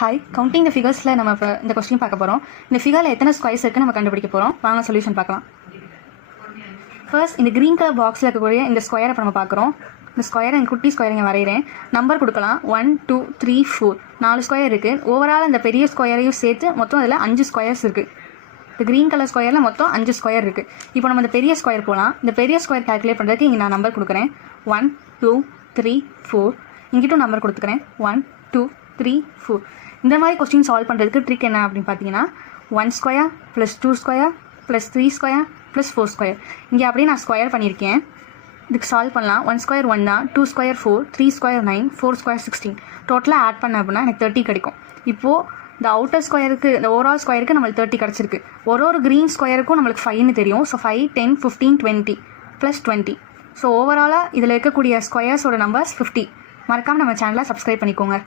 Hi, counting த ஃபிகர்ஸில் நம்ம இப்போ இந்த கொஸ்டின் பார்க்க போகிறோம். இந்த ஃபிகரில் எத்தனை ஸ்கொயர்ஸ் இருக்குன்னு நம்ம கண்டுபிடிக்க போகிறோம். வாங்க சொல்யூஷன் பார்க்கலாம். ஃபர்ஸ்ட் இந்த க்ரீன் கலர் பாக்ஸில் இருக்கக்கூடிய இந்த ஸ்கொயரை இப்போ நம்ம பார்க்குறோம். இந்த ஸ்கொயரை இந்த குட்டி ஸ்கொயர் இங்கே வரைகிறேன். நம்பர் கொடுக்கலாம் 1 2 3 4 4 ஸ்கொயர் இருக்குது. ஓவரால் அந்த பெரிய ஸ்கொயரையும் சேர்த்து மொத்தம் அதில் 5 ஸ்கொயர்ஸ் இருக்குது. இந்த க்ரீன் கலர் ஸ்கொயரில் மொத்தம் 5 ஸ்கொயர் இருக்குது. இப்போ நம்ம இந்த பெரிய ஸ்கொயர் போகலாம். இந்த பெரிய ஸ்கொயர் கால்குலேட் பண்ணுறதுக்கு இங்கே நான் நம்பர் கொடுக்குறேன் 1 2 3 4. இங்கிட்டும் நம்பர் கொடுத்துக்கிறேன் 1 2 3 4. இந்த மாதிரி கொஸ்டின் சால்வ் பண்ணுறதுக்கு ட்ரிக் என்ன அப்படின்னு பார்த்தீங்கன்னா 1 square plus 2 square plus 3 square plus 4 square. இங்கே அப்படியே நான் ஸ்கொயர் பண்ணியிருக்கேன். இதுக்கு சால்வ் பண்ணலாம். 1 ஸ்கொயர் 1 தான், 2 ஸ்கொயர் 4, 3 ஸ்கொயர் 9, 4 ஸ்கொயர் 16. டோட்டலாக ஆட் பண்ண அப்படின்னா எனக்கு 30 கிடைக்கும். இப்போது இந்த அவுட்டர் ஸ்கொயருக்கு இந்த ஓவரால் ஸ்கொயருக்கு நம்மளுக்கு 30 கிடச்சிருக்கு. ஒரு க்ரீன் ஸ்கொயருக்கும் நம்மளுக்கு 5ன்னு தெரியும். So 5 10 15 20 plus 20. ஸோ ஓவராலாக இதில் இருக்கக்கூடிய ஸ்கொயர்ஸோட நம்பர்ஸ் 50. மறக்காமல் நம்ம சேனலை சப்ஸ்கிரைப் பண்ணிக்கோங்க.